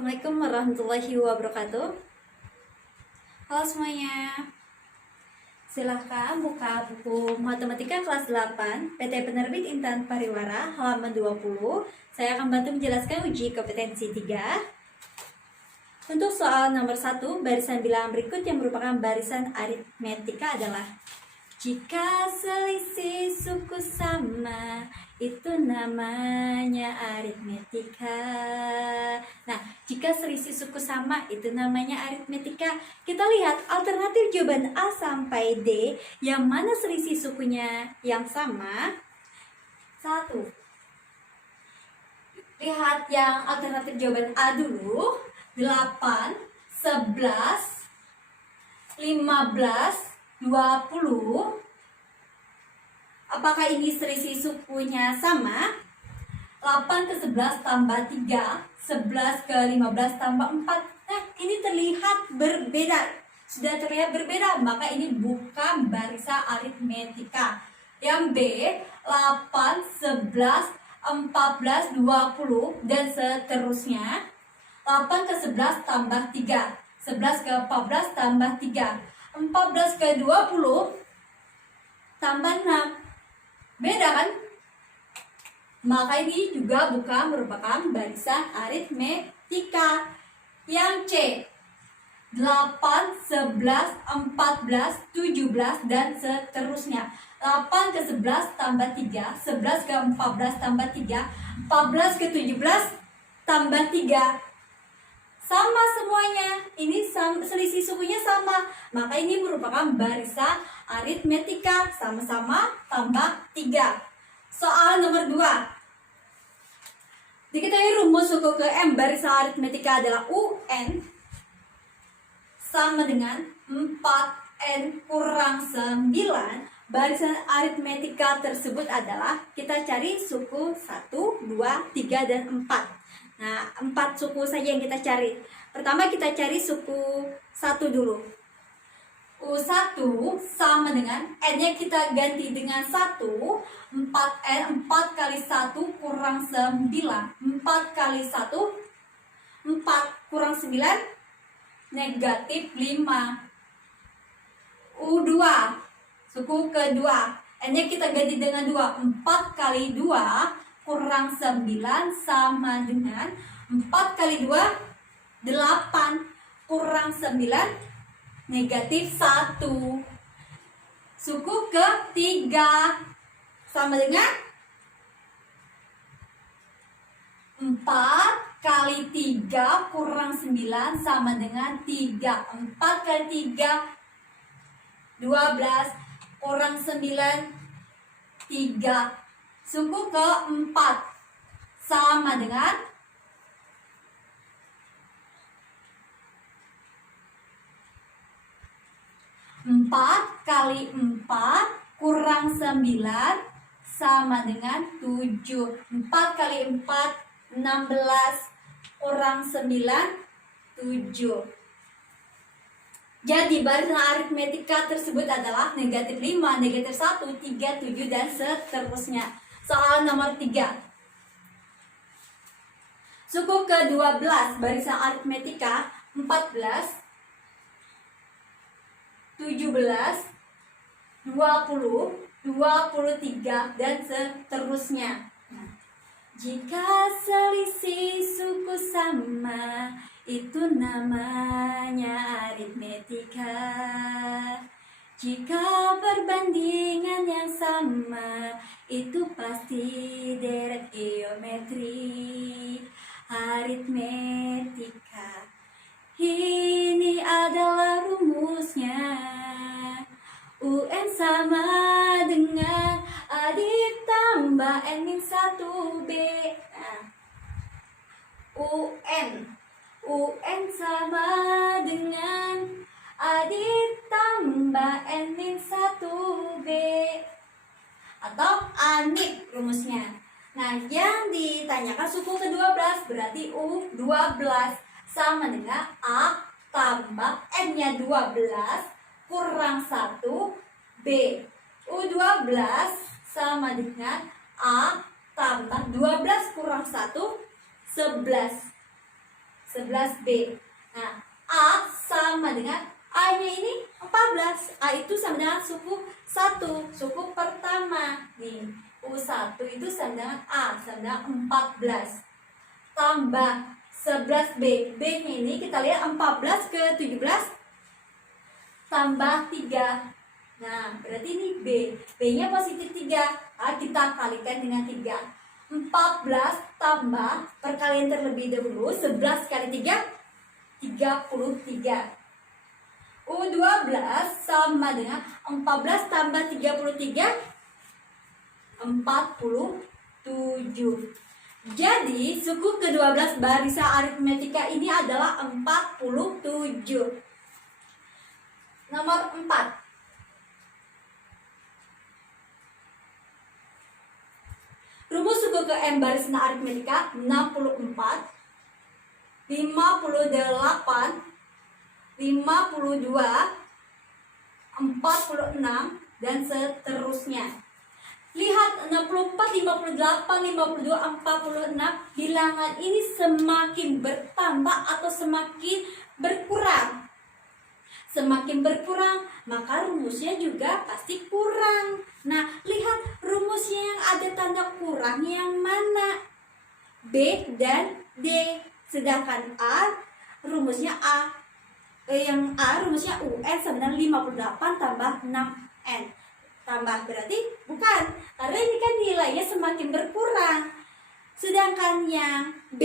Assalamualaikum warahmatullahi wabarakatuh. Halo semuanya. Silahkan buka buku Matematika kelas 8 PT Penerbit Intan Pariwara halaman 20. Saya akan bantu menjelaskan uji kompetensi 3. Untuk soal nomor 1, barisan bilangan berikut yang merupakan barisan aritmetika adalah: jika selisih suku sama, itu namanya aritmetika. Nah, jika selisih suku sama, itu namanya aritmetika. Kita lihat alternatif jawaban A sampai D, yang mana selisih sukunya yang sama. 1. Lihat yang alternatif jawaban A dulu. 8, 11, 15, 20. Apakah ini selisih sukunya sama? 8 ke 11 tambah 3, 11 ke 15 tambah 4. Nah, ini terlihat berbeda. Sudah terlihat berbeda, maka ini bukan barisan aritmetika. Yang B, 8, 11, 14, 20, dan seterusnya. 8 ke 11 tambah 3, 11 ke 14 tambah 3, 14 ke 20 tambah 6. Beda kan? Maka ini juga bukan merupakan barisan aritmetika. Yang C, 8, 11, 14, 17, dan seterusnya. 8 ke 11 tambah 3, 11 ke 14 tambah 3, 14 ke 17 tambah 3. Sama semuanya, ini selisih sukunya sama, maka ini merupakan barisan aritmetika, sama-sama tambah 3. Soal nomor 2. Diketahui rumus suku ke M barisan aritmetika adalah UN sama dengan 4N kurang 9. Barisan aritmetika tersebut adalah, kita cari suku 1, 2, 3, dan 4. Nah, 4 suku saja yang kita cari. Pertama kita cari suku 1 dulu. U1 sama dengan N-nya kita ganti dengan 1. 4N, 4 kali 1 kurang 9. 4 kali 1, 4 kurang 9, negatif 5. U2, suku kedua. N-nya kita ganti dengan 2. 4 kali 2 kurang 9 sama dengan 4 kali 2, 8, kurang 9, negatif 1. Suku ketiga sama dengan 4 kali 3 kurang 9 sama dengan 3. 4 kali 3, 12, kurang 9, 3. Suku keempat sama dengan 4 kali 4 kurang 9 sama dengan 7. 4 kali 4, 16, kurang 9, 7. Jadi barisan aritmetika tersebut adalah negatif 5, negatif 1, 3, 7, dan seterusnya. Soal nomor 3. Suku ke-12 barisan aritmetika 14, 17, 20, 23, dan seterusnya. Nah, jika selisih suku sama, itu namanya aritmetika. Jika perbandingan yang sama, itu pasti deret geometri. Aritmetika, ini adalah rumusnya. UN sama dengan A ditambah N-1B. Nah, UN sama dengan A ditambah N-1B, atau ANIK rumusnya. Nah, yang ditanyakan suku ke-12, berarti U12 sama dengan A tambah N-nya 12 kurang 1B. U12 sama dengan A tambah 12 kurang 1, 11. 11B. Nah, A sama dengan A-nya ini 14. A itu sama dengan suku 1, suku pertama. Nih, U1 itu sama dengan A, sama dengan 14. Tambah 11B. B-nya ini kita lihat 14 ke 17 tambah 3. Nah, berarti ini B. B-nya positif 3. Nah, kita kalikan dengan 3. 14 tambah perkalian terlebih dahulu. 11 kali 3, 33. U12 sama dengan 14 tambah 33, 47. Jadi, suku ke-12 barisan aritmetika ini adalah 47. Nomor 4. Rumus suku ke M barisan aritmetika 64, 58, 52, 46, dan seterusnya. Lihat 64, 58, 52, 46. Bilangan ini semakin bertambah atau semakin berkurang. Semakin berkurang, maka rumusnya juga pasti kurang. Nah, lihat rumusnya yang ada tanda kurang yang mana? B dan D. Sedangkan A, rumusnya A. Yang A rumusnya UN sama dengan 58 tambah 6N. Tambah berarti bukan, karena ini kan nilainya semakin berkurang. Sedangkan yang B,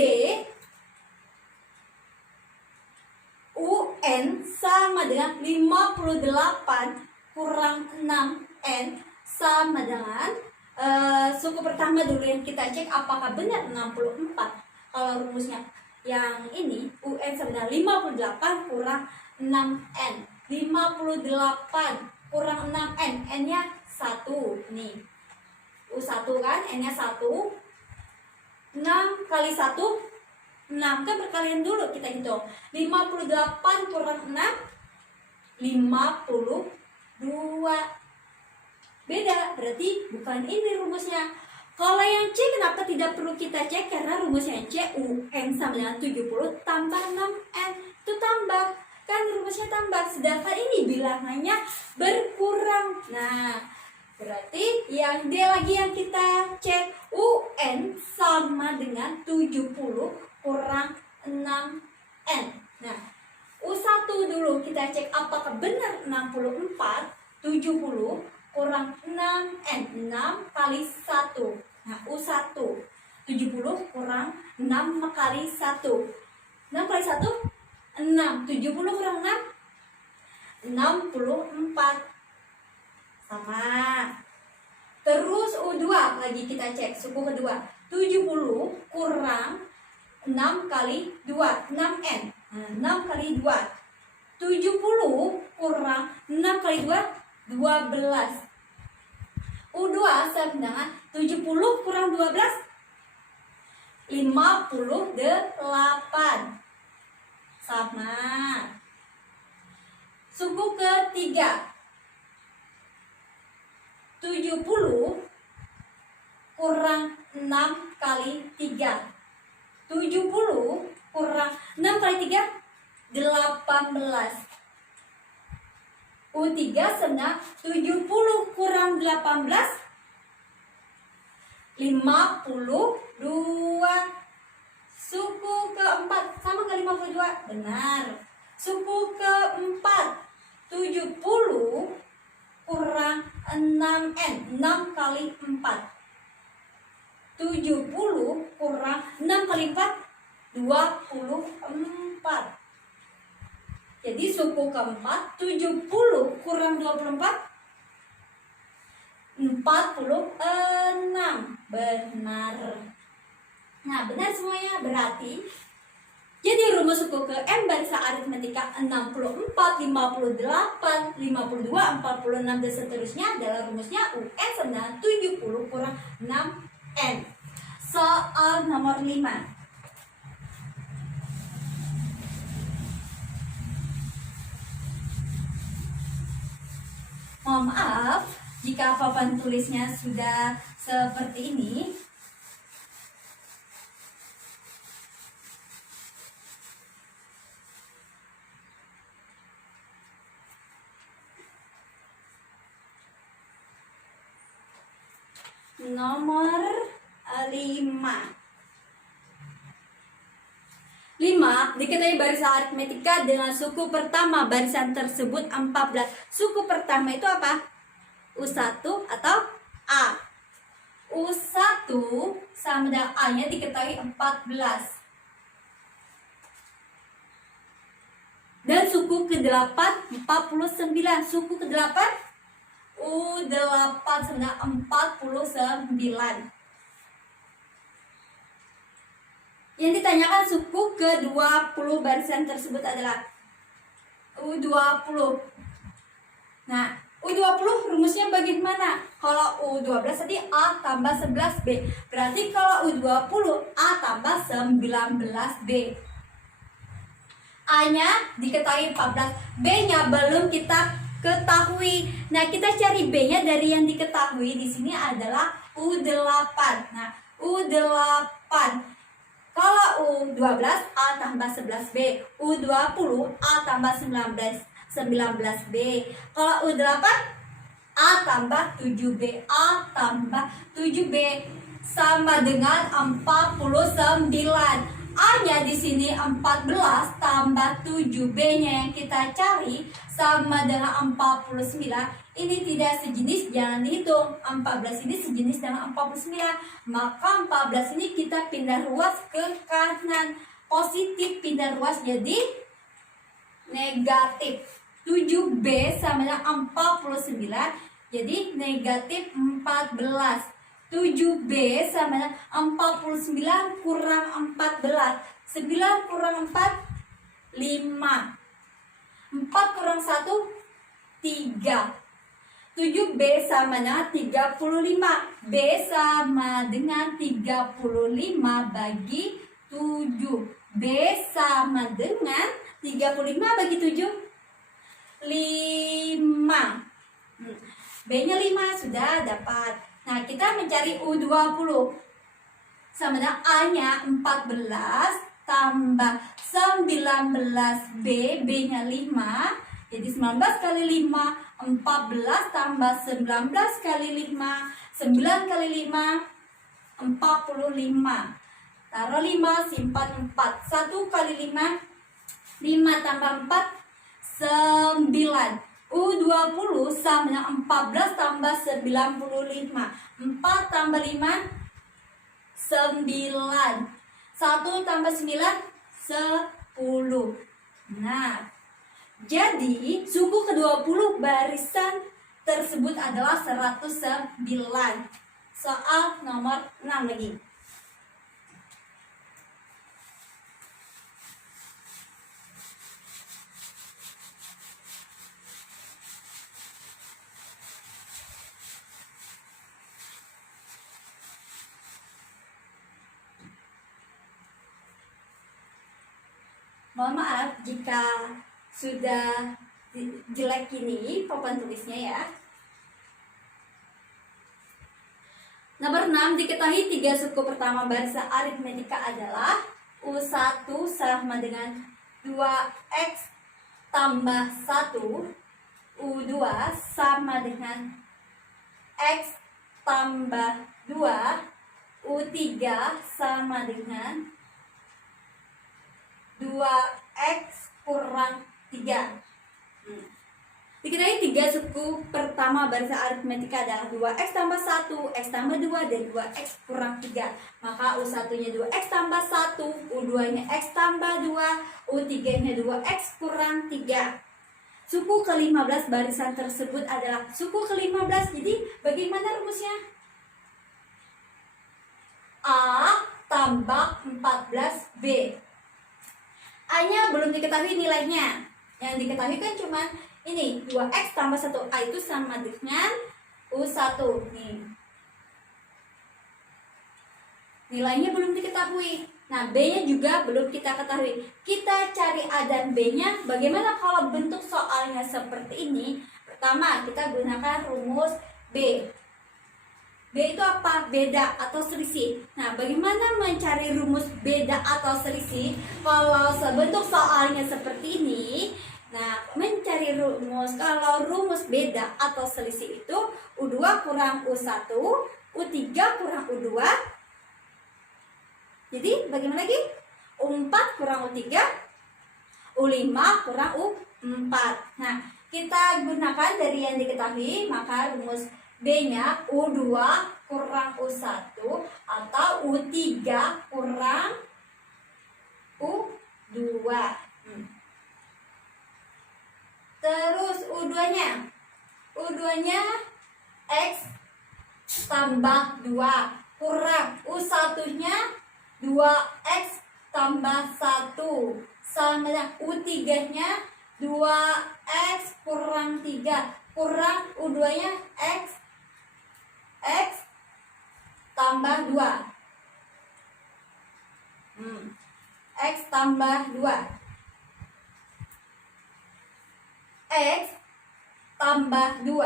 UN sama dengan 58 kurang 6N sama dengan suku pertama dulu yang kita cek apakah benar 64. Kalau rumusnya yang ini UN sama dengan 58 kurang 6N. 58 kurang 6N, N-nya 1 nih. U1 kan, N-nya 1. 6 kali 1, 6 kan perkalian dulu kita hitung. 58 kurang 6, 52. Beda, berarti bukan ini rumusnya. Kalau yang C kenapa tidak perlu kita cek? Karena rumusnya C UN sama dengan 70 tambah 6N. Itu tambah, kan rumusnya tambah. Sedangkan ini bilangannya berkurang. Nah, berarti yang D lagi yang kita cek. UN sama dengan 70 kurang 6N. Nah, U1 dulu kita cek apakah benar 64, 70 kurang 6N. 6 kali 1. Nah, U1 70 kurang 6 kali 1. 6 kali 1, 6. 70 kurang 6, 64. Sama. Terus U2 lagi kita cek, suku kedua. 70 kurang 6 kali 2, 6N. Nah, 6 kali 2. 70 kurang 6 kali 2, 12. U2 sama dengan 70 kurang 12, 58. Sama. Suku ketiga. 70 kurang 6 kali 3. 70 kurang 6 kali 3, 18. U3 sama 70 kurang 18, 52. Suku keempat sama ke 52? Benar. Suku keempat 70 kurang 6N. 6 kali 4. 70 kurang 6 kali 4, 24. Jadi suku keempat 70 kurang 24, 46. Benar. Nah, benar semuanya. Berarti jadi rumus suku ke M barisan aritmetika 64, 58, 52, 46 dan seterusnya adalah rumusnya UN sama 70 kurang 6N. Soal nomor 5. Mohon maaf jika papan tulisnya sudah seperti ini. nomor 5 diketahui barisan aritmetika dengan suku pertama barisan tersebut 14. Suku pertama itu apa? U1 atau A. U1 sama dengan A-nya diketahui 14. Dan suku ke-8 49. Suku ke-8 U8 sama dengan 49. Yang ditanyakan suku ke-20 barisan tersebut adalah U20. Nah, U20 rumusnya bagaimana? Kalau U12 tadi A tambah 11B. Berarti kalau U20 A tambah 19B. A-nya diketahui 14, B-nya belum kita ketahui. Nah, kita cari B-nya dari yang diketahui di sini adalah U8. Nah, U8 kalau U12 A tambah 11B, U20 A tambah 19B. Kalau U8 A tambah 7B, A tambah 7B sama dengan 49. A-nya di sini 14 tambah 7B-nya yang kita cari sama dengan 49. Ini tidak sejenis, jangan dihitung. 14 ini sejenis dengan 49. Maka 14 ini kita pindah ruas ke kanan. Positif pindah ruas jadi negatif. 7B sama dengan 49 jadi negatif 14. 7B sama dengan 49 kurang 14. 9 kurang 4 5. 4 kurang 1 3. 7B sama dengan 35. B sama dengan 35 bagi 7. B sama dengan 35 bagi 7 5. B-nya 5 sudah dapat. Nah, kita mencari U20 sama dengan A-nya 14 tambah 19B, B-nya 5. Jadi 19 kali 5 14 tambah 19 kali 5 9 kali 5 45. Taruh 5, simpan 4. 1 kali 5 5 tambah 4 9. U20 sama dengan 14 tambah 95. 4 tambah 5 9. 1 tambah 9 10. Nah, jadi suku ke-20 barisan tersebut adalah 109. Soal nomor 6 lagi. Mohon maaf jika sudah jelek ini papan tulisnya ya. Nomor 6 diketahui 3 suku pertama barisan aritmetika adalah U1 sama dengan 2x tambah 1, U2 sama dengan x tambah 2, U3 sama dengan 2x kurang 3. Diketahui 3 suku pertama barisan aritmetika adalah 2x tambah 1, x tambah 2, dan 2x kurang 3. Maka U1 nya 2x tambah 1, U2 nya x tambah 2, U3 nya 2x kurang 3. Suku ke-15 barisan tersebut adalah suku ke-15. Jadi bagaimana rumusnya? A tambah 14B. A-nya belum diketahui nilainya. Yang diketahui kan cuma ini 2x tambah 1A itu sama dengan U1 nih. Nilainya belum diketahui. Nah, B-nya juga belum kita ketahui. Kita cari A dan B-nya. Bagaimana kalau bentuk soalnya seperti ini? Pertama, kita gunakan rumus B. B itu apa? Beda atau selisih. Nah, bagaimana mencari rumus beda atau selisih? Kalau sebentuk soalnya seperti ini, nah, mencari rumus, kalau rumus beda atau selisih itu U2 kurang U1 U3 kurang U2. Jadi bagaimana lagi? U4 kurang U3, U5 kurang U4. Nah, kita gunakan dari yang diketahui, maka rumus B-nya U2 kurang U1 atau U3 kurang U2. Terus U2-nya. U2-nya X tambah 2 kurang U1-nya 2X tambah 1 sama dengan U3-nya 2X kurang 3 kurang U2-nya X tambah 2. X tambah 2. X tambah 2.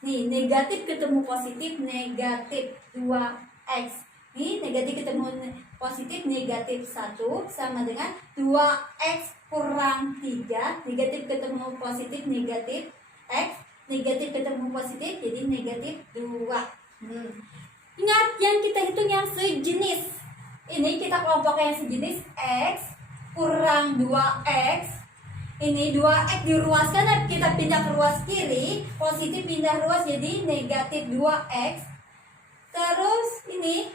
Nih, negatif ketemu positif, negatif 2X. Nih, negatif ketemu positif, negatif 1 sama dengan 2X kurang 3. Negatif ketemu positif, negatif X. Negatif ketemu positif, jadi negatif 2. Ingat, yang kita hitung yang sejenis. Ini kita kelompoknya yang sejenis, X kurang 2X. Ini 2X diruaskan, kita pindah ke ruas kiri, positif pindah ruas jadi negatif 2X. Terus ini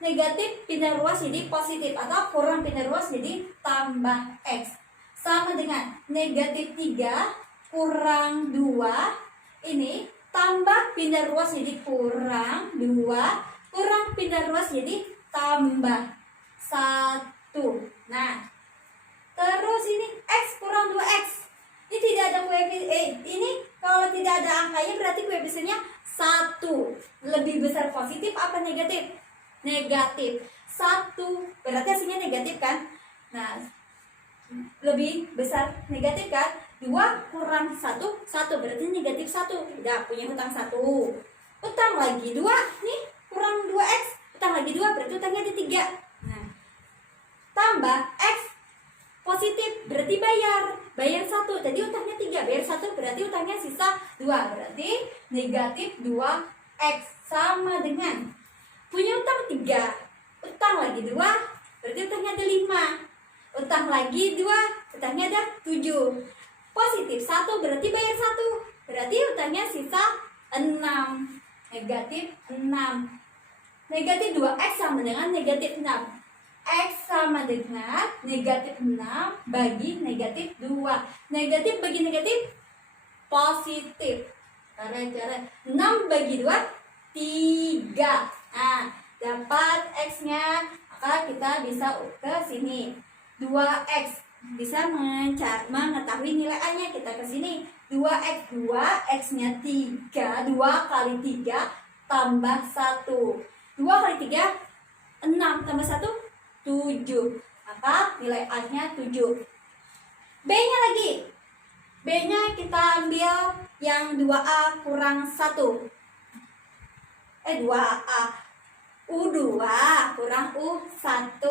negatif pindah ruas jadi positif, atau kurang pindah ruas jadi tambah X. Sama dengan negatif 3 kurang 2. Ini tambah pindah ruas jadi kurang 2. Kurang pindah ruas jadi tambah 1. Nah, terus ini X kurang 2X. Ini tidak ada ini kalau tidak ada angkanya berarti koefisiennya 1. Lebih besar positif apa negatif? Negatif 1. Berarti hasilnya negatif kan? Nah, lebih besar negatif kan? 2 kurang 1, 1 berarti negatif 1. Tidak punya hutang 1. Utang lagi 2, nih kurang 2X. Utang lagi 2 berarti utangnya ada 3. Nah, tambah X positif berarti bayar 1, tadi utangnya 3, bayar 1 berarti utangnya sisa 2, berarti negatif 2X sama dengan punya utang 3, utang lagi 2 berarti utangnya ada 5, utang lagi 2 utangnya ada 7, positif 1 berarti bayar 1, berarti utangnya sisa 6, negatif 6. Negatif 2X sama dengan negatif 6. X sama dengan negatif 6 bagi negatif 2. Negatif bagi negatif positif. Cara 6 bagi 2 3. Nah, dapat X-nya, maka kita bisa ke sini 2X. Bisa mengetahui nilai A-nya, kita ke sini 2X. 2X-nya 3. 2 kali 3 tambah 1. 2 kali 3 6 tambah 1 7. Maka nilai A-nya 7. B-nya lagi. B-nya kita ambil yang 2A kurang 1. 2A. U2 kurang U1.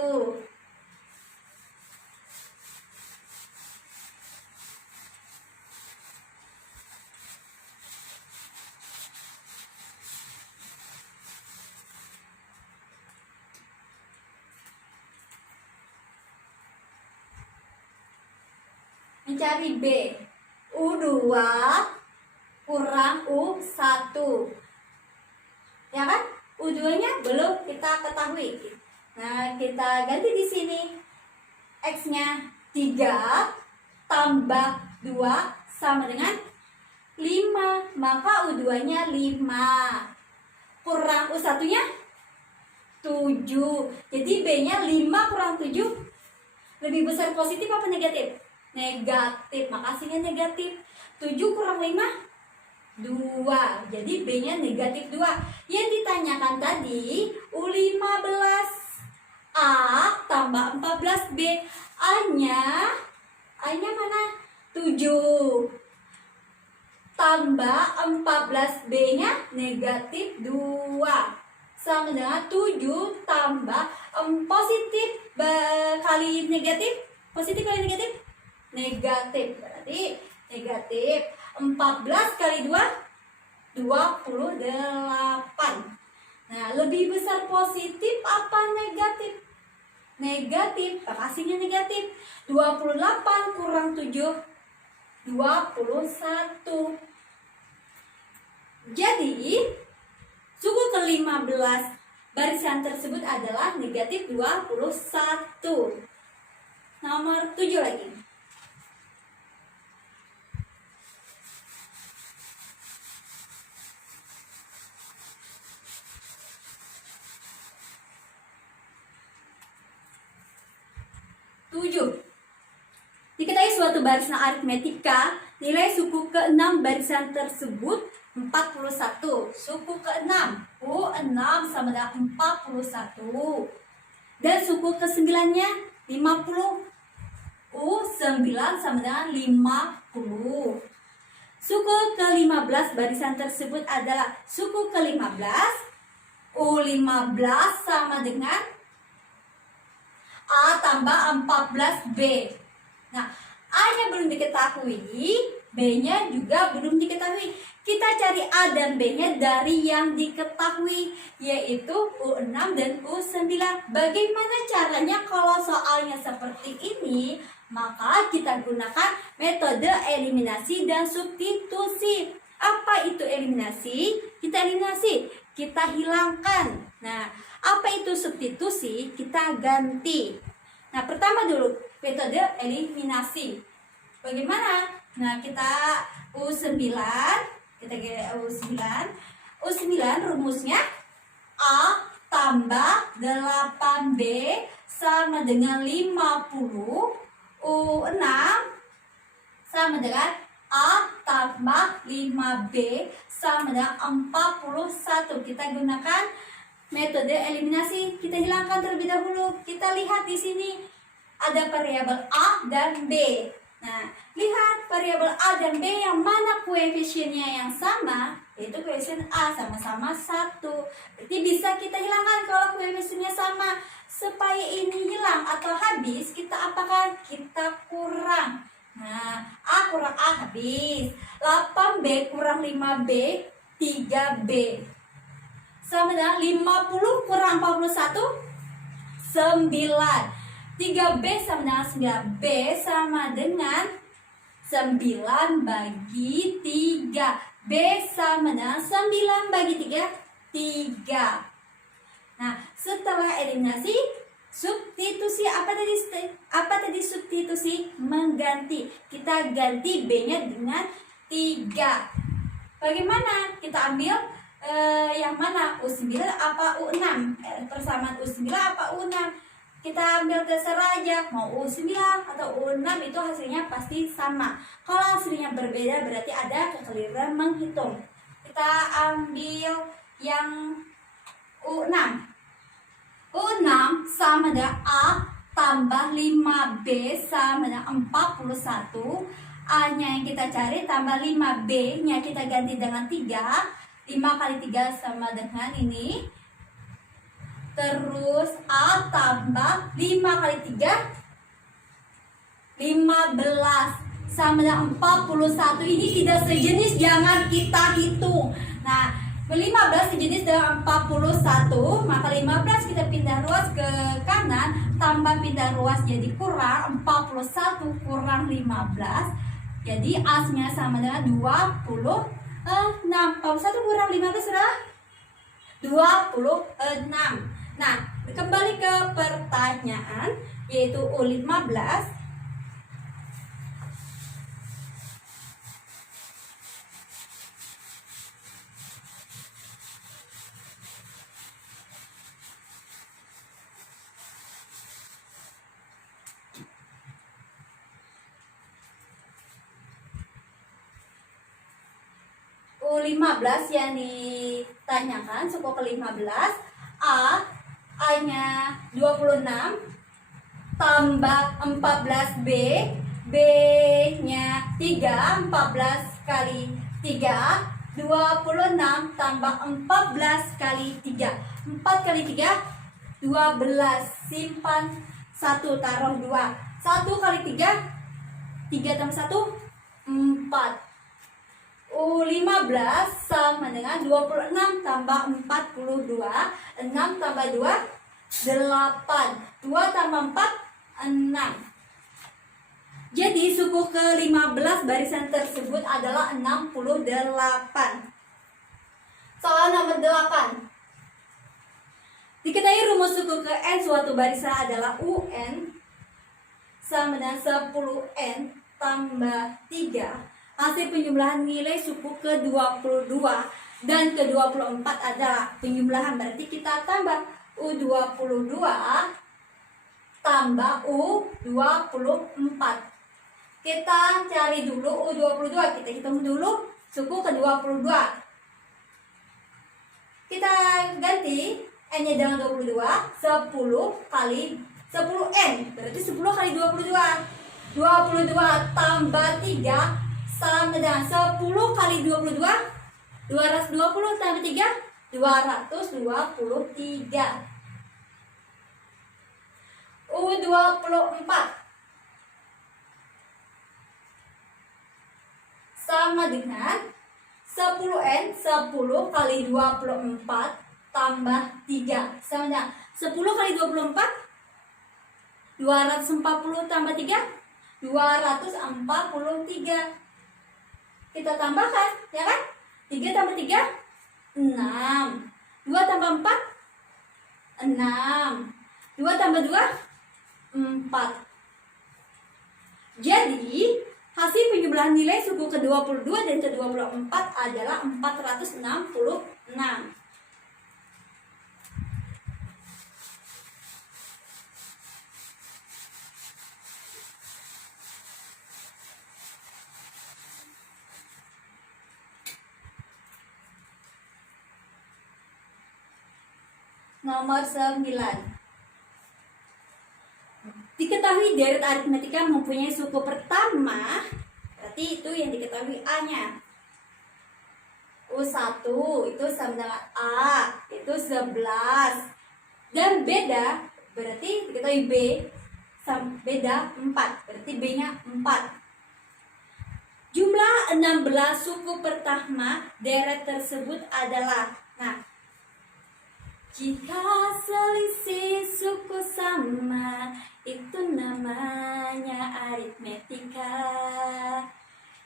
Mencari B. U2 kurang U1. Ya kan? U2-nya belum kita ketahui. Nah, kita ganti di sini. X-nya 3 tambah 2 sama dengan 5. Maka U2-nya 5. Kurang U1-nya 7. Jadi B-nya 5 kurang 7 lebih besar positif apa negatif? Negatif, maka hasilnya negatif. 7 kurang 5 2. Jadi B-nya negatif 2. Yang ditanyakan tadi U15A tambah 14B. A-nya mana? 7 tambah 14B-nya negatif 2 sama dengan 7 tambah positif kali negatif. Positif kali negatif? Negatif, berarti negatif 14 kali 2 28. Nah, lebih besar positif apa negatif? Negatif, pastinya negatif. 28 kurang 7, 21. Jadi, suku ke-15 barisan tersebut adalah negatif 21. Nomor 7 lagi. Diketahui suatu barisan aritmetika, nilai suku ke-6 barisan tersebut 41. Suku ke-6, U6 sama dengan 41. Dan suku ke-9-nya 50. U9 sama dengan 50. Suku ke-15 barisan tersebut adalah suku ke-15. U15 sama dengan A tambah 14B. Nah, A-nya belum diketahui, B-nya juga belum diketahui. Kita cari A dan B-nya dari yang diketahui, yaitu U6 dan U9. Bagaimana caranya kalau soalnya seperti ini? Maka kita gunakan metode eliminasi dan substitusi. Apa itu eliminasi? Kita eliminasi, kita hilangkan. Nah, apa itu substitusi? Kita ganti. Nah, pertama dulu metode eliminasi. Bagaimana? Nah, kita U9, kita U9. U9 rumusnya A tambah 8B sama dengan 50. U6 sama dengan A tambah 5B sama dengan 41. Kita gunakan metode eliminasi. Kita hilangkan terlebih dahulu. Kita lihat di sini ada variabel A dan B. Nah, lihat variabel A dan B yang mana koefisiennya yang sama, yaitu koefisien A sama-sama 1. Berarti bisa kita hilangkan kalau koefisiennya sama. Supaya ini hilang atau habis, kita apakan? Kita kurang. Nah, A kurang A habis. 8B kurang 5B, 3B. Sama dengan 50 kurang 41, 9. 3B sama dengan 9. B sama dengan 9 bagi 3. B sama dengan 9 bagi 3, 3. Nah, setelah eliminasi, substitusi. Apa tadi substitusi? Mengganti. Kita ganti B-nya dengan 3. Bagaimana? Kita ambil yang mana? U9 apa U6? Persamaan U9 apa U6? Kita ambil terserah aja, mau U9 atau U6 itu hasilnya pasti sama. Kalau hasilnya berbeda berarti ada kekeliruan menghitung. Kita ambil yang U6. U6 sama dengan A tambah 5B sama dengan 41. A-nya yang kita cari tambah 5B-nya kita ganti dengan 3. 5 kali 3 sama dengan ini. Terus A tambah 5 kali 3, 15 sama dengan 41. Ini tidak sejenis, jangan kita hitung. Nah, 15 sejenis dengan 41, maka 15 kita pindah ruas ke kanan, tambah pindah ruas jadi kurang 41 kurang 15. Jadi A-nya sama dengan 26. 41 kurang 15 sudah 26. Nah, kembali ke pertanyaan, yaitu U15. U15 yang ditanyakan, suku ke-15, A-nya 26 tambah 14B, B-nya 3, 14 kali 3, 26 tambah 14 kali 3. 4 kali 3, 12. Simpan 1, taruh 2. 1 kali 3, 3 tambah 1, 4. U15 sama dengan 26 tambah 42. 6 tambah 2, 8. 2 tambah 4, 6. Jadi suku ke-15 barisan tersebut adalah 68. Soal nomor 8. Diketahui rumus suku ke N suatu barisan adalah UN sama dengan 10N tambah 3. Hasil penjumlahan nilai suku ke-22 dan ke-24 adalah penjumlahan, berarti kita tambah U22 tambah U24. Kita cari dulu U22, kita hitung dulu suku ke-22. Kita ganti N-nya dengan 22, 10 kali 10N, berarti 10 kali 22. 22 tambah 3 sama dengan 10 kali 22, 220 tambah 3, 223. U24 sama dengan 10N, 10 kali 24 tambah 3 sama dengan 10 kali 24, 240 tambah 3, 243. Kita tambahkan, ya kan? 3 tambah 3, 6. 2 tambah 4, 6. 2 tambah 2, 4. Jadi, hasil penjumlahan nilai suku ke-22 dan ke-24 adalah 466. Nomor 9. Diketahui deret aritmetika mempunyai suku pertama, berarti itu yang diketahui A-nya. U1 itu sama dengan A, itu 11. Dan beda, berarti diketahui B, beda 4, berarti B-nya 4. Jumlah 16 suku pertama deret tersebut adalah, nah, jika selisih suku sama, itu namanya aritmetika.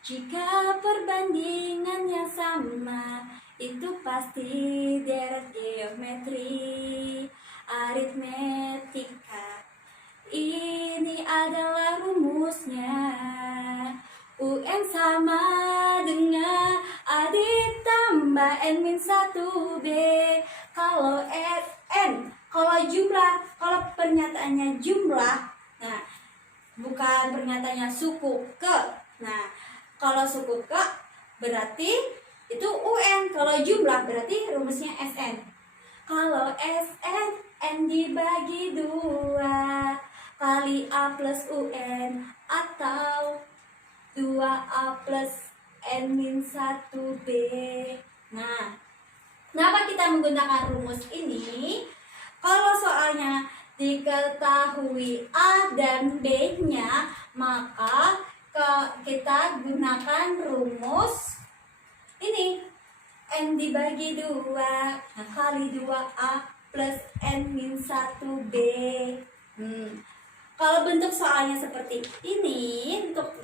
Jika perbandingannya sama, itu pasti deret geometri. Aritmetika ini adalah rumusnya. UN sama dengan A ditambah N min 1B. Kalau N, kalau jumlah, kalau pernyataannya jumlah, nah bukan pernyataannya suku ke. Nah, kalau suku ke berarti itu UN, kalau jumlah berarti rumusnya SN. Kalau SN, N dibagi 2 kali A plus UN atau 2A plus N min 1B. Nah, kenapa kita menggunakan rumus ini? Kalau soalnya diketahui A dan B-nya, maka kita gunakan rumus ini. N dibagi 2 kali 2A plus N min 1B. Kalau bentuk soalnya seperti ini,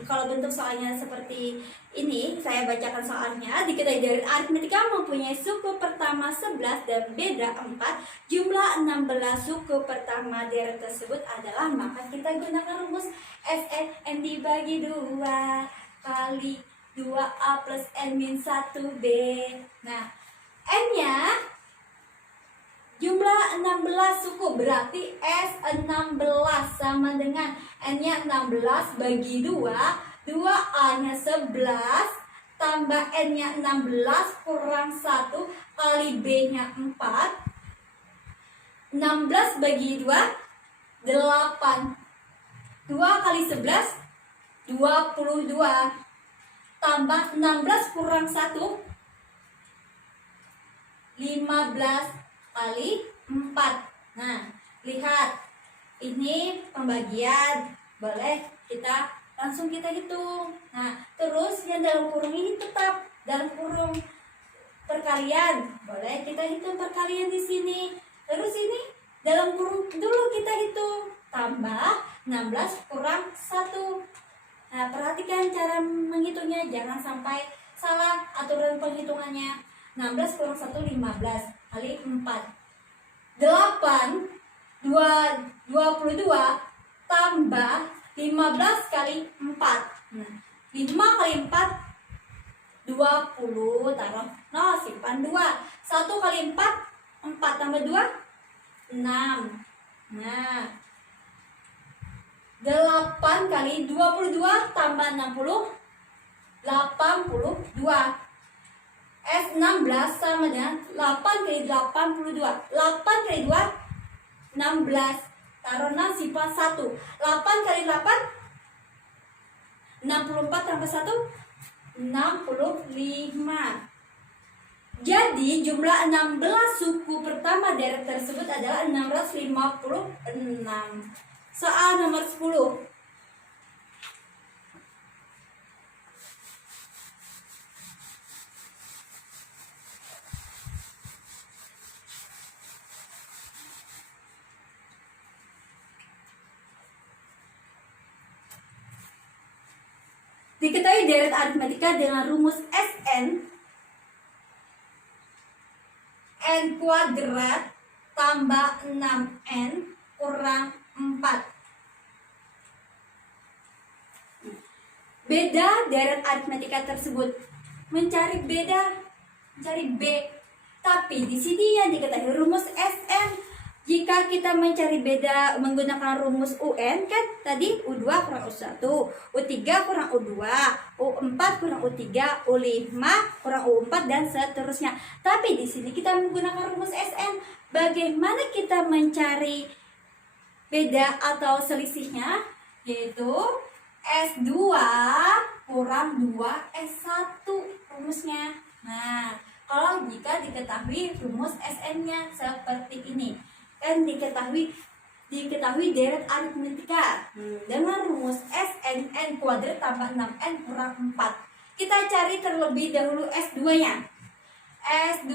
kalau bentuk soalnya seperti ini, saya bacakan soalnya. Diketahui deret aritmetika mempunyai suku pertama 11 dan beda 4. Jumlah 16 suku pertama deret tersebut adalah, maka kita gunakan rumus SN. N dibagi 2 kali 2A plus N min 1B. Nah, N-nya jumlah 16 suku, berarti S16 sama dengan N-nya 16 bagi 2, 2A-nya 11 tambah N-nya 16 kurang 1 kali B-nya 4. 16 bagi 2, 8. 2 kali 11, 22. Tambah 16 kurang 1, 15 kali 4. Nah, lihat. Ini pembagian. Boleh langsung kita hitung. Nah, terus yang dalam kurung ini tetap. dalam kurung perkalian. Boleh kita hitung perkalian di sini. Terus ini dalam kurung dulu kita hitung. Tambah 16 kurang 1. Nah, perhatikan cara menghitungnya, jangan sampai salah aturan penghitungannya. 16 kurang 1 15 kali 4. 8 22 tambah 15 kali 4. Nah, 5 kali 4 20, taruh 0, simpan 2. 1 kali 4 4 tambah 2 6. Nah, 8 kali 22 tambah 60 82. S16 sama dengan 8 kali 82. 8 kali 2 16. Taruh 6, simpan 1. 8 kali 8 64 tambah 1 65. Jadi jumlah 16 suku pertama deret tersebut adalah 656. Soal nomor 10. Diketahui deret aritmatika dengan rumus Sn n kuadrat tambah 6n kurang 4. Beda deret aritmatika tersebut. Mencari B. Tapi di sini yang diketahui rumus Sn. Jika kita mencari beda menggunakan rumus UN kan tadi U2 kurang U1, U3 kurang U2, U4 kurang U3, U5 kurang U4 dan seterusnya. Tapi di sini kita menggunakan rumus Sn. Bagaimana kita mencari beda atau selisihnya? Yaitu S2 kurang 2 S1 rumusnya. Nah, kalau jika diketahui rumus Sn-nya seperti ini. Kan diketahui deret aritmatika dengan rumus Sn n kuadrat tambah 6n kurang 4. Kita cari terlebih dahulu S2-nya. S2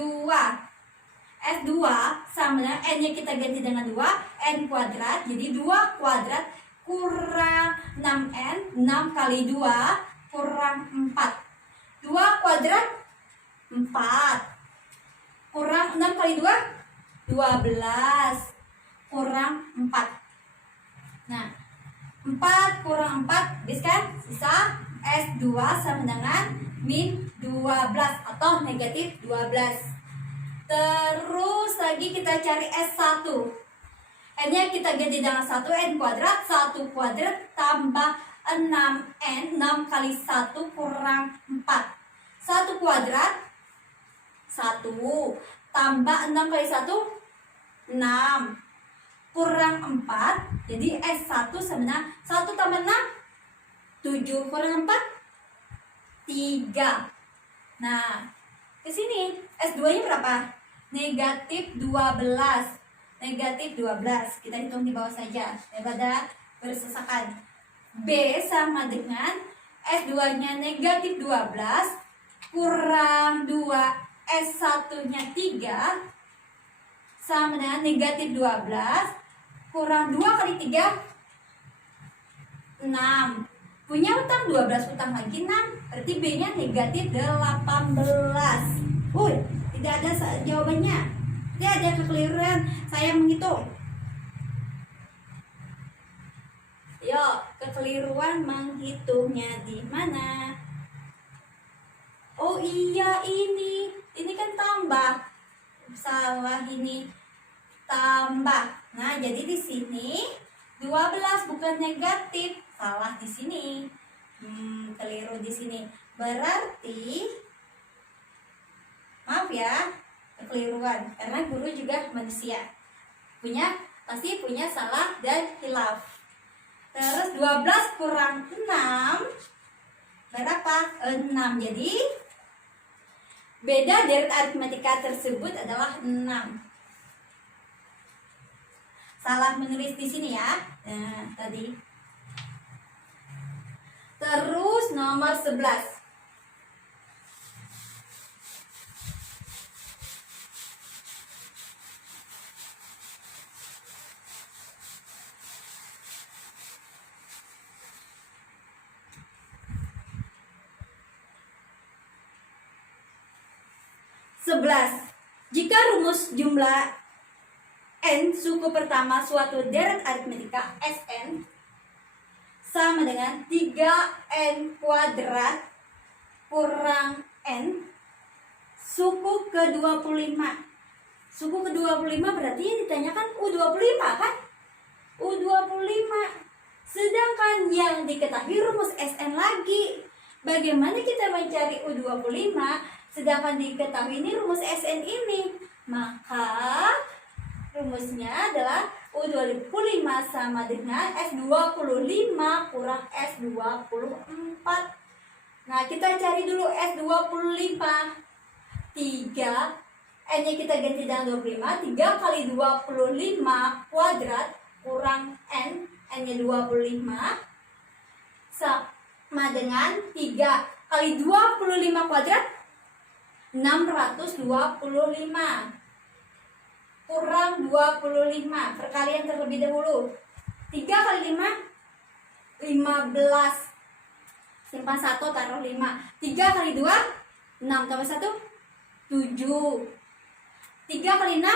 sama dengan n-nya kita ganti dengan 2, n kuadrat. Jadi 2 kuadrat kurang 6n, 6 kali 2 kurang 4. 2 kuadrat 4 kurang 6 kali 2 12 kurang 4. Nah, 4 kurang 4 habis kan? Sisa S2 sama dengan min 12 atau negatif 12. Terus lagi kita cari S1. N-nya kita ganti dengan 1, N kuadrat. 1 kuadrat tambah 6N, 6 kali 1 kurang 4. 1 kuadrat 1 tambah 6 kali 1 6 kurang 4. Jadi S1 sama dengan 1 tambah 6 7 kurang 4 3. Nah, ke sini S2-nya berapa? Negatif 12. Negatif 12. Kita hitung di bawah saja daripada bersesakan. B sama dengan S2-nya negatif 12 kurang 2 S1-nya 3 sama dengan negatif 12 kurang 2 kali 3 6. Punya utang 12, utang lagi 6. Berarti B-nya negatif 18. Tidak ada jawabannya. Tidak ada kekeliruan. Saya menghitung. Yuk, kekeliruan menghitungnya di mana? Oh iya, ini kan tambah. Salah ini tambah. Nah, jadi di sini 12 bukan negatif. Salah di sini. Keliru di sini. Berarti maaf ya, kekeliruan karena guru juga manusia. Pasti punya salah dan khilaf. Terus 12 kurang 6 berapa? 6. Jadi beda deret aritmatika tersebut adalah 6. Salah menulis di sini ya. Nah, tadi. Terus nomor 11. 11. Jika rumus jumlah n suku pertama suatu deret aritmetika Sn sama dengan 3n kuadrat kurang n suku ke-25. Suku ke-25 berarti yang ditanyakan U25 kan? U25. Sedangkan yang diketahui rumus Sn lagi. Bagaimana kita mencari U25 sedangkan diketahui ini rumus Sn ini? Maka rumusnya adalah U25 sama dengan S25 kurang S24. Nah, kita cari dulu S25. 3, N-nya kita ganti dengan 25. 3 kali 25 kuadrat kurang N, N-nya 25 sama dengan 3 kali 25 kuadrat 625 kurang 25. Perkalian terlebih dahulu. 3 kali 5 15. Simpan 1, taruh 5. 3 kali 2 6 tambah 1 7. 3 kali 6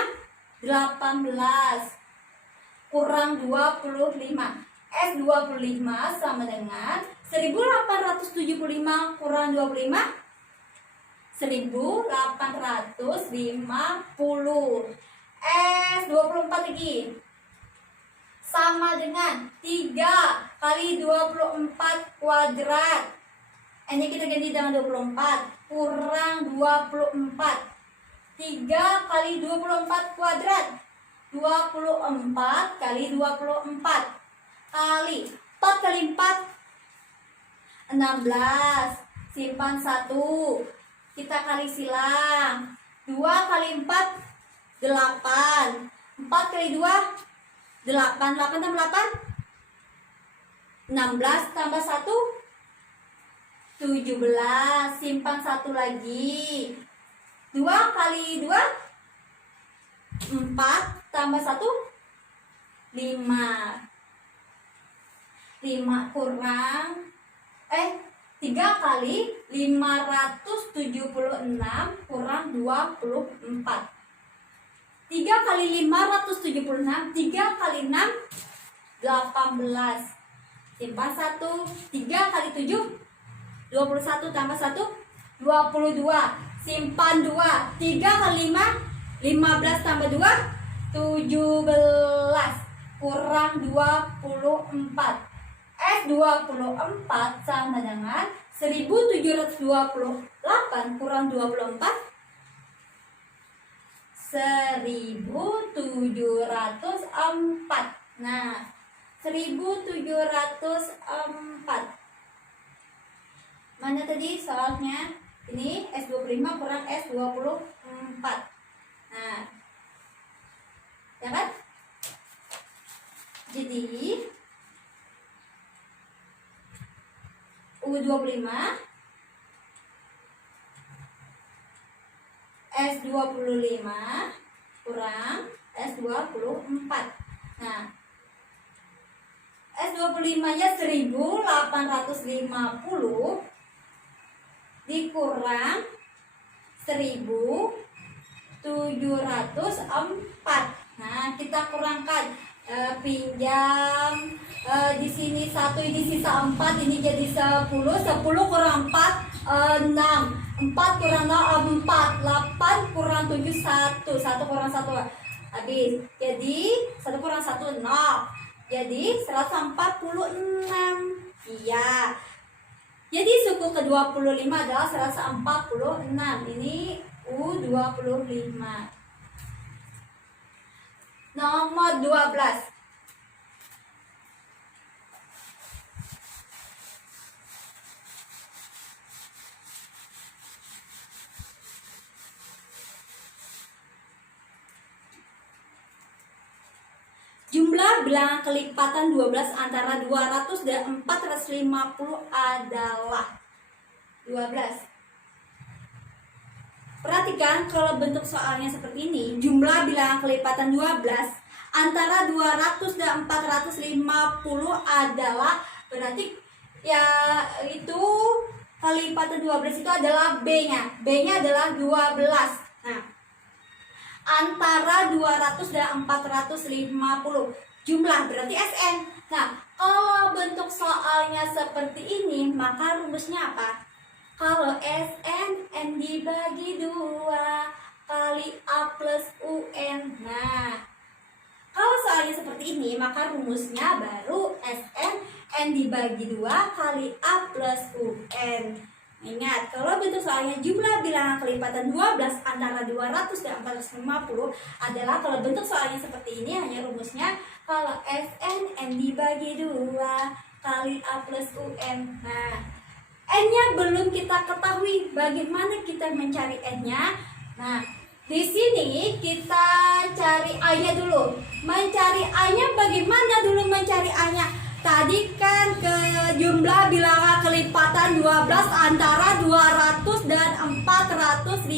18 kurang 25. S25 sama dengan 1875 kurang 25 1850. S24 lagi sama dengan 3 kali 24 kuadrat. N-nya kita ganti dengan 24 kurang 24. 3 kali 24 kuadrat 24 kali 24 kali 4 kali 4 16. Simpan 1, kita kali silang. 2 kali 4 8. 4 kali 2 8. 8 tambah 8 16 tambah 1 17. Simpan 1 lagi. 2 kali 2 4 tambah 1 5. 5 kurang 3 kali 576 kurang 24. 3 kali 576, 3 kali 6 18. Simpan 1. 3 kali 7 21 tambah 1 22. Simpan 2. 3 kali 5 15 tambah 2 17 kurang 24. S24 sama dengan 1728 kurang 24 1704. Nah, 1704. Mana tadi soalnya? Ini S25 kurang S24. Nah, ya kan? Jadi U25 S25 kurang S24. Nah, S25 nya 1850 dikurang 1704. Nah, kita kurangkan pinjam di sini 1, ini sisa 4, ini jadi 10. 10 kurang 4 6. 4 kurang 0 4. 8 kurang 7 1. 1 kurang 1 habis. Jadi 1 kurang 1 0. Jadi 146. Iya. Jadi suku ke-25 adalah 146. Ini U25. Nomor 12. Jumlah bilangan kelipatan 12 antara 200 dan 450 adalah 12. Perhatikan kalau bentuk soalnya seperti ini. Jumlah bilangan kelipatan 12 antara 200 dan 450 adalah, berarti ya itu kelipatan 12 itu adalah B-nya. B-nya adalah 12. Nah, antara 200 dan 450 jumlah berarti Sn. Nah, kalau bentuk soalnya seperti ini, maka rumusnya apa? Kalau Sn, N dibagi 2 kali A plus UN. Nah, kalau soalnya seperti ini, maka rumusnya baru Sn, N dibagi 2 kali A plus UN. Ingat, kalau bentuk soalnya jumlah bilangan kelipatan 12 antara 200 dan 450 adalah kalau bentuk soalnya seperti ini hanya rumusnya kalau Sn, N dibagi 2 kali A plus UN. Nah, N-nya belum kita ketahui, bagaimana kita mencari N-nya? Nah, di sini kita cari A-nya dulu. Mencari A-nya bagaimana dulu mencari A-nya? Tadi kan ke jumlah bilangan kelipatan 12 antara 200 dan 450.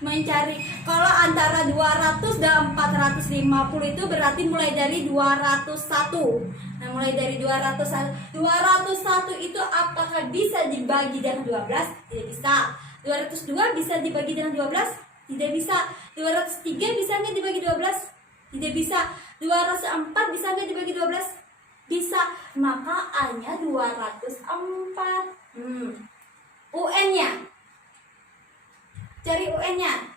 Mencari kalau antara 200 dan 450 itu berarti mulai dari 201. Nah, mulai dari 201. 201 itu apakah bisa dibagi dengan 12? Tidak bisa. 202 bisa dibagi dengan 12? Tidak bisa. 203 bisa nggak dibagi 12? Tidak bisa. 204 bisa nggak dibagi 12? Bisa. Maka A-nya 204. UN-nya. Cari UN-nya.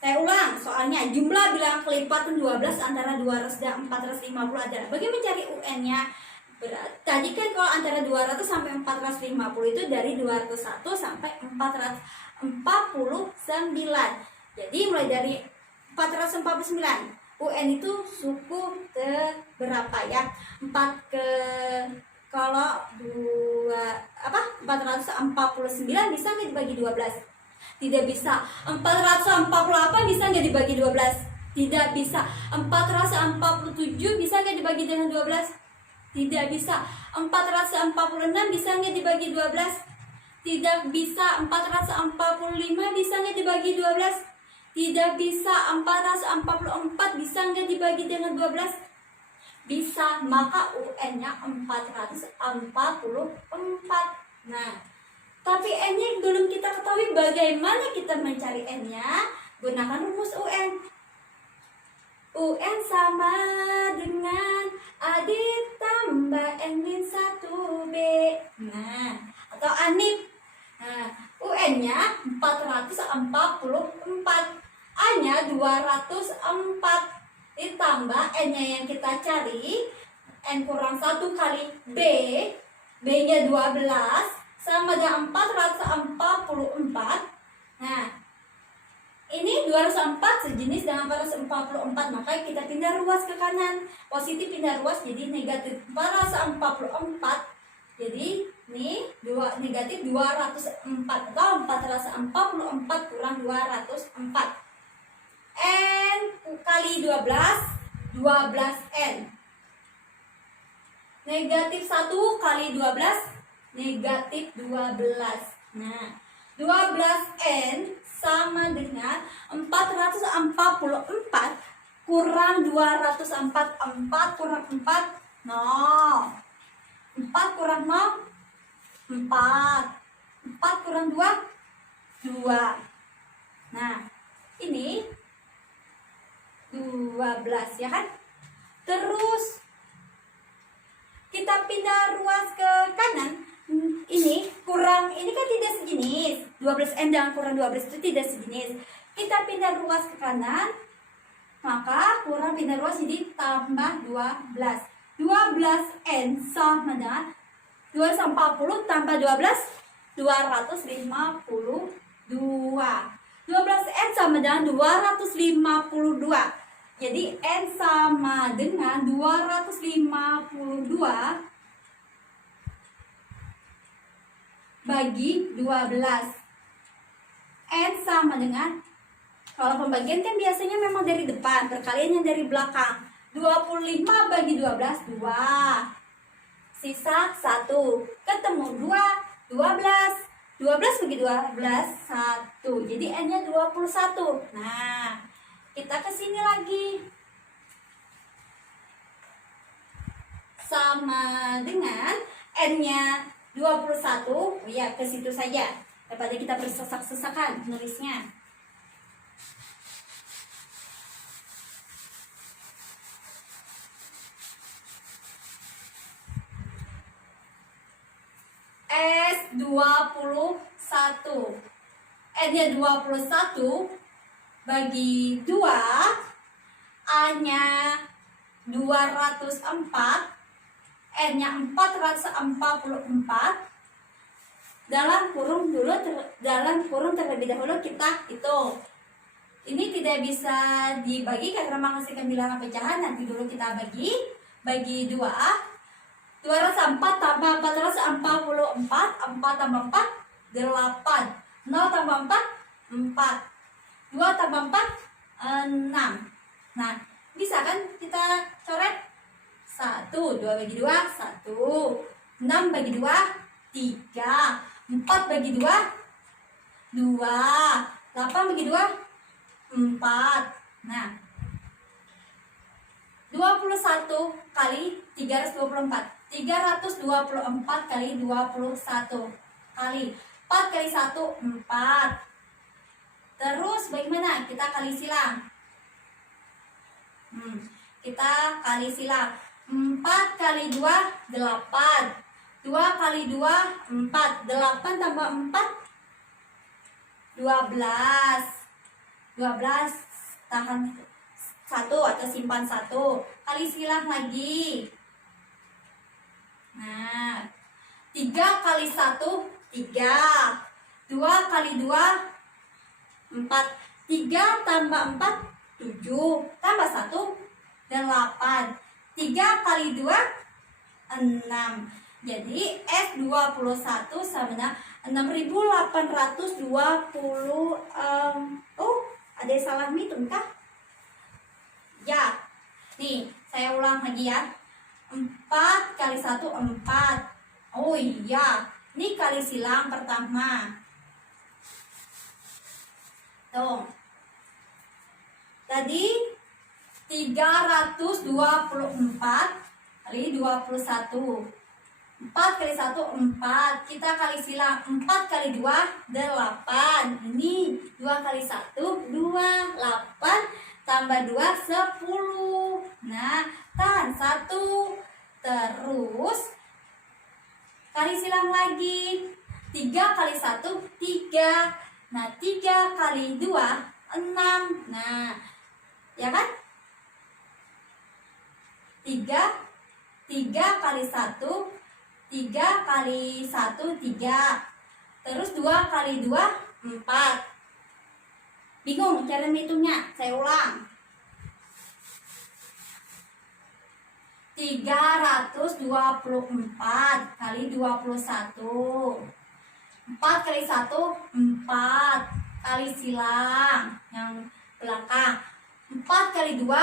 Saya ulang soalnya jumlah bilangan kelipatan 12 antara 200 dan 450 adalah. Bagaimana mencari UN-nya? Tadi kan kalau antara 200 sampai 450 itu dari 201 sampai 449. Jadi mulai dari 449. UN itu suku ke berapa ya? 4 ke kalau 449 bisa nggak dibagi 12? Tidak bisa. 448 bisa nggak dibagi 12? Tidak bisa. 447 bisa nggak dibagi dengan 12? Tidak bisa. 446 bisa nggak dibagi 12? Tidak bisa. 445 bisa nggak dibagi 12? Tidak bisa. 444 bisa nggak dibagi dengan 12? Bisa. Maka UN-nya 444. Nah, tapi N-nya belum kita ketahui. Bagaimana kita mencari N-nya? Gunakan rumus UN. UN sama dengan A ditambah N min 1B. Nah, atau ANIP. Nah, UN-nya 444. A-nya 204. Ditambah N-nya yang kita cari, N kurang 1 kali B. B-nya 12. Sama dengan 444. Nah, ini 204 sejenis dengan 444, maka kita pindah ruas ke kanan. Positif pindah ruas jadi negatif 444. Jadi ini negatif 204 atau 444 kurang 204. N kali 12, 12N. Negatif 1 kali 12, negatif 12. Nah, 12N sama dengan 444 kurang 204. 4 kurang 4, 0. 4 kurang 0, 4. 4 kurang 2, 2. Nah, ini 12 ya kan? Terus kita pindah ruas ke kanan. Ini kurang, ini kan tidak sejenis. 12N dengan kurang 12 itu tidak sejenis. Kita pindah ruas ke kanan, maka kurang pindah ruas jadi tambah 12. 12N sama dengan 240 tambah 12, 252. 12N sama dengan 252. Jadi N sama dengan 252 bagi 12. N sama dengan, kalau pembagian kan biasanya memang dari depan, perkalian yang dari belakang. 25 bagi 12, 2. Sisa 1. Ketemu 2, 12. 12 bagi 12, 1. Jadi N-nya 21. Nah, kita ke sini lagi. Sama dengan N-nya 21. Oh ya, ke situ saja. Daripada kita bersesak-sesakan nulisnya. S21. N-nya 21 bagi 2, A-nya 204, N-nya 444. Dalam kurung terlebih dahulu kita hitung. Ini tidak bisa dibagi karena menghasilkan bilangan pecahan. Nanti dulu kita bagi 2A. 204 tambah 444, 4 tambah 4, 8. 0 tambah 4, 4. 2 tambah 4, 6. Nah, bisa kan kita coret? 1, 2 bagi 2, 1. 6 bagi 2, 3. 4 bagi 2, 2. 8 bagi 2, 4. Nah, 21 kali 324. 324 kali 21 kali 4 kali 1, 4. Terus bagaimana? Kita kali silang. Kita kali silang. 4 kali 2, 8. 2 kali 2, 4. 8 tambah 4, 12. 12 tahan 1 atau simpan 1. Kali silang lagi. Nah, 3 kali 1, 3. 2 kali 2, 4. 3 tambah 4, 7. Tambah 1, 8. 3 kali 2, 6. Jadi S21 sama dengan 6.820. Oh, ada yang salah hitung kah? Ya. Nih, saya ulang lagi ya. 4 kali 1, 4. Oh iya, ini kali silang pertama. Tuh. Tadi 324 kali 21. 4 kali 1, 4. Kita kali silang. 4 kali 2, 8. Ini 2 kali 1, 2. 8 tambah 2, 10. Nah, tahan 1. Terus kali silang lagi. 3 kali 1, 3. Nah, 3 kali 2, 6. Nah, ya kan? 3 kali 1, 3 kali 1, 3. Terus 2 kali 2, 4. Bingung cara menghitungnya? Saya ulang. 324 kali 21. 4 kali 1, 4. Kali silang yang belakang. 4 kali 2,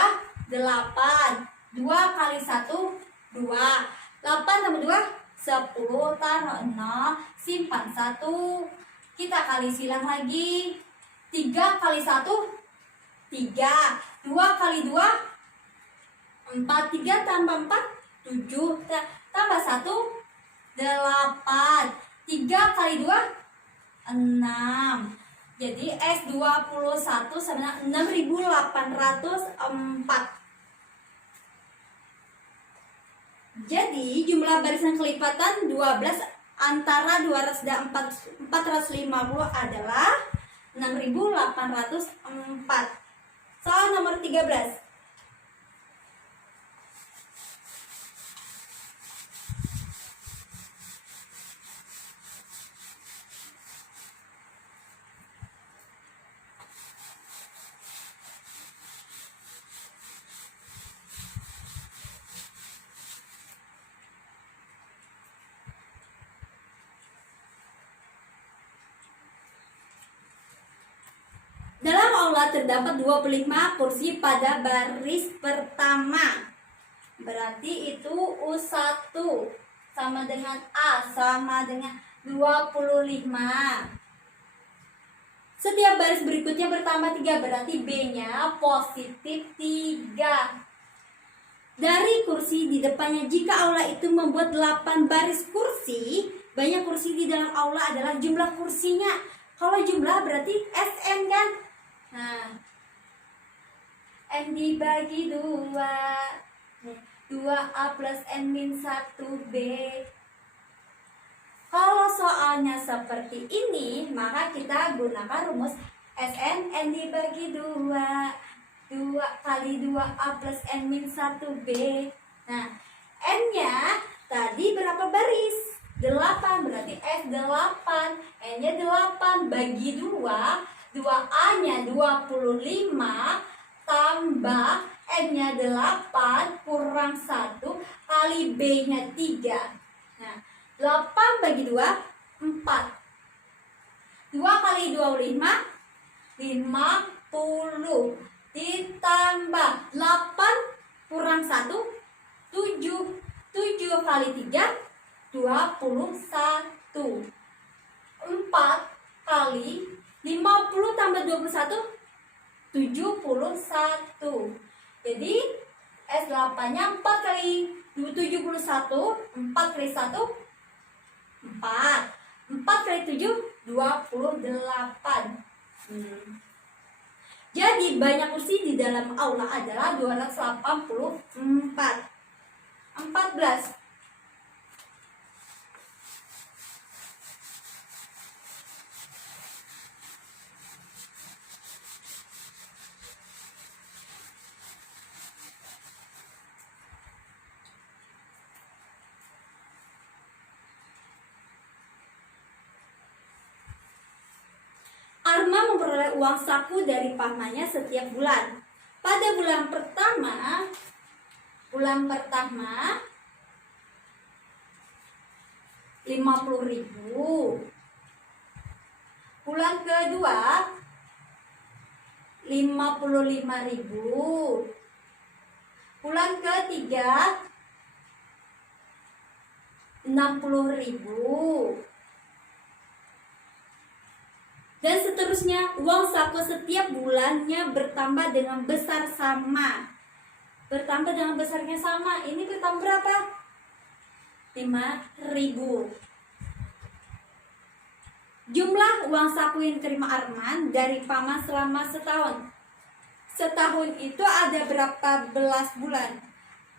8. 2 kali 1, 2. 8 tambah 2, 10. Taruh 0. Simpan 1. Kita kali silang lagi. 3 kali 1, 3. 2 kali 2, 4. 3 tambah 4, 7. Tambah 1, 8. 3 kali 2, 6. Jadi S21 sama dengan 6.804. Jadi jumlah barisan kelipatan 12 antara 200 dan 450 adalah 6.804. Soal nomor 13. Dalam aula terdapat 25 kursi pada baris pertama. Berarti itu U1 sama dengan A sama dengan 25. Setiap baris berikutnya bertambah 3, berarti B-nya positif 3. Dari kursi di depannya, jika aula itu membuat 8 baris kursi, banyak kursi di dalam aula adalah jumlah kursinya. Kalau jumlah berarti SN kan? Nah, N dibagi 2. 2A plus N min 1B. Kalau soalnya seperti ini, maka kita gunakan rumus Sn N dibagi 2. 2 kali 2A plus N min 1B. Nah, N-nya tadi berapa baris? 8, berarti S8. N-nya 8 bagi 2. 2A-nya 25 tambah N-nya 8 kurang 1 kali B-nya 3. Nah, 8 bagi 2, 4. 2 kali 25, 50. Ditambah 8 kurang 1, 7. 7 kali 3, 21. 4 kali 50 tambah 21, 71. Jadi S8-nya 4 kali 71, 4 kali 1, 4. 4 kali 7, 28. Jadi banyak kursi di dalam aula adalah 284. 14. Arma memperoleh uang saku dari pamannya setiap bulan. Pada bulan pertama 50.000. Bulan kedua 55.000. Bulan ketiga 60.000. Dan seterusnya, uang saku setiap bulannya bertambah dengan besar sama. Bertambah dengan besarnya sama. Ini bertambah berapa? 5.000. Jumlah uang saku yang diterima Arman dari paman selama setahun. Setahun itu ada berapa belas bulan?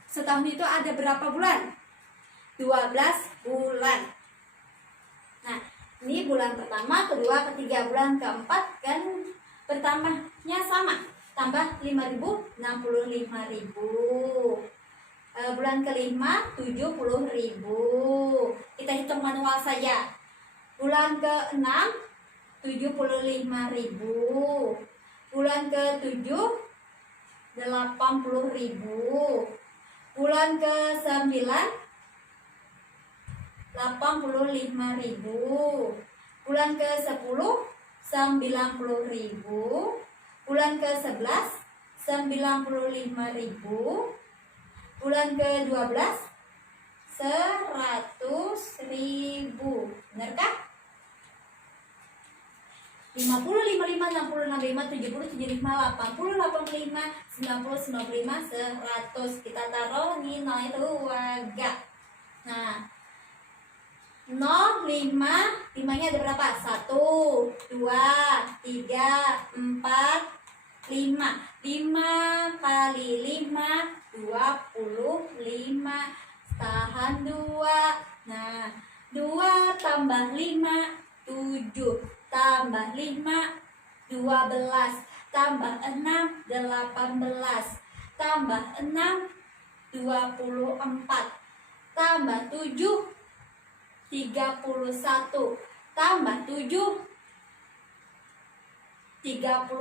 Setahun itu ada berapa bulan? 12 bulan. Nah, ini bulan pertama, kedua, ketiga, bulan keempat kan bertambahnya sama. Tambah 5.000, 65.000. Bulan kelima 70.000. Kita hitung manual saja. Bulan ke-6 75.000. Bulan ke-7 80.000. Bulan ke-9 85.000. Bulan ke-10 90.000. Bulan ke-11 95.000. Bulan ke-12 100.000. Benarkah? 50, 55, 60, 65, 70, 75, 80, 85, 90, 95, 100. Kita taruh nih nol itu warga. Nah, 0, 5, 5-nya ada berapa? 1, 2, 3, 4, 5. 5 kali 5, 25. Tahan 2. Nah, 2 tambah 5, 7. Tambah 5, 12. Tambah 6, 18. Tambah 6, 24. Tambah 7, 31. Tambah 7, 38.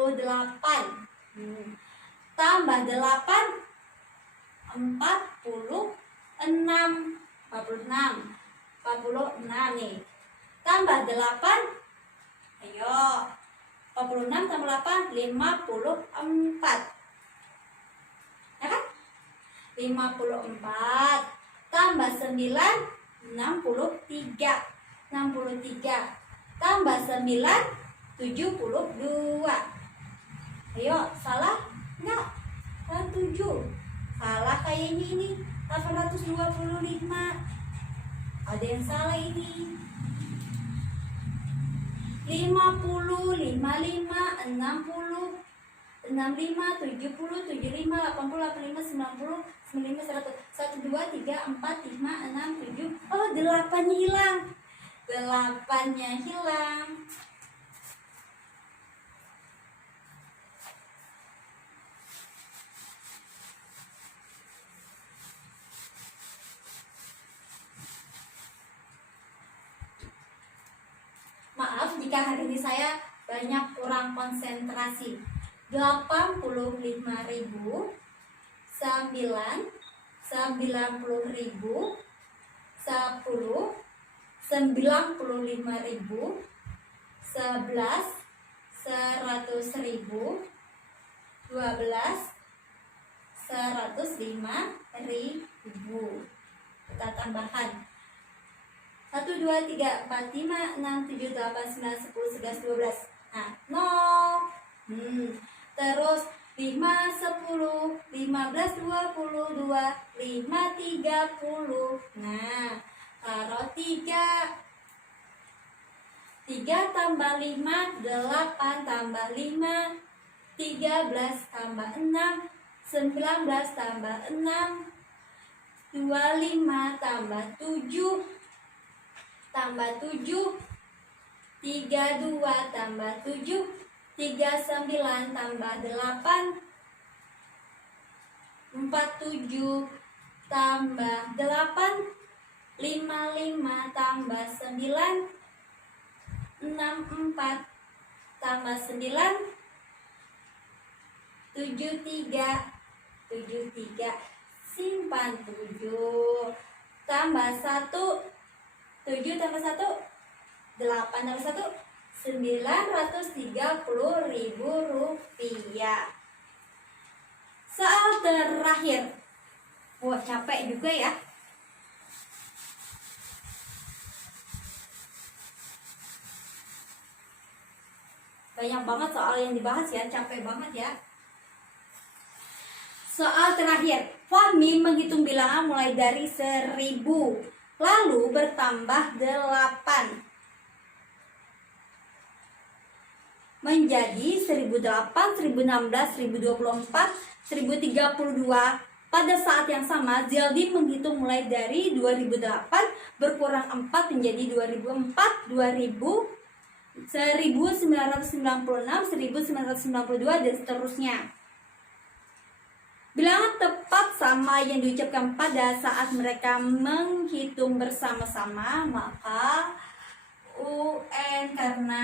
Tambah 8, 46. 46 nih. Tambah 8, ayo. 46 tambah 8, 54. Ya kan? 54. Tambah 9, 63. 63. Tambah 9, 72. Ayo, salah? Enggak. Kan 7. Salah kayaknya ini. 825. Ada yang salah ini. 50, 55, 60, 65, 70, 75, 80, 85, 90, 95, 100. 1, 2, 3, 4, 5, 6, 7. Oh, 8-nya hilang. 8-nya hilang. Maaf jika hari ini saya banyak kurang konsentrasi. 85.000, 9, 90.000, 10, 95.000, 11, 100.000, 12, 105.000. Kita tambahkan 1, 2, 3, 4, 5, 6, 7, 8, 9, 10, 11, 12. Nah, 0. Terus 5, 10, 15, 22, 5, 30. Nah, taruh 3. 3 tambah 5, 8 tambah 5, 13 tambah 6, 19 tambah 6, 25 tambah 7, tambah 7, 32 tambah 7, 39 tambah 8, 47 tambah 8, 55 tambah 9, 64 tambah 9, 73, 73, simpan 7, tambah 1, 7 tambah 1, 8 tambah 1, 930.000 rupiah. Soal terakhir. Wah, capek juga ya. Banyak banget soal yang dibahas ya, capek banget ya. Soal terakhir. Fahmi menghitung bilangan mulai dari 1000, lalu bertambah 8 menjadi 1008, 1016, 1024, 1032. Pada saat yang sama, Zeldi menghitung mulai dari 2008 berkurang 4 menjadi 2004, 2000, 1996, 1992, dan seterusnya. Bilangan tepat sama yang diucapkan pada saat mereka menghitung bersama-sama, maka UN, karena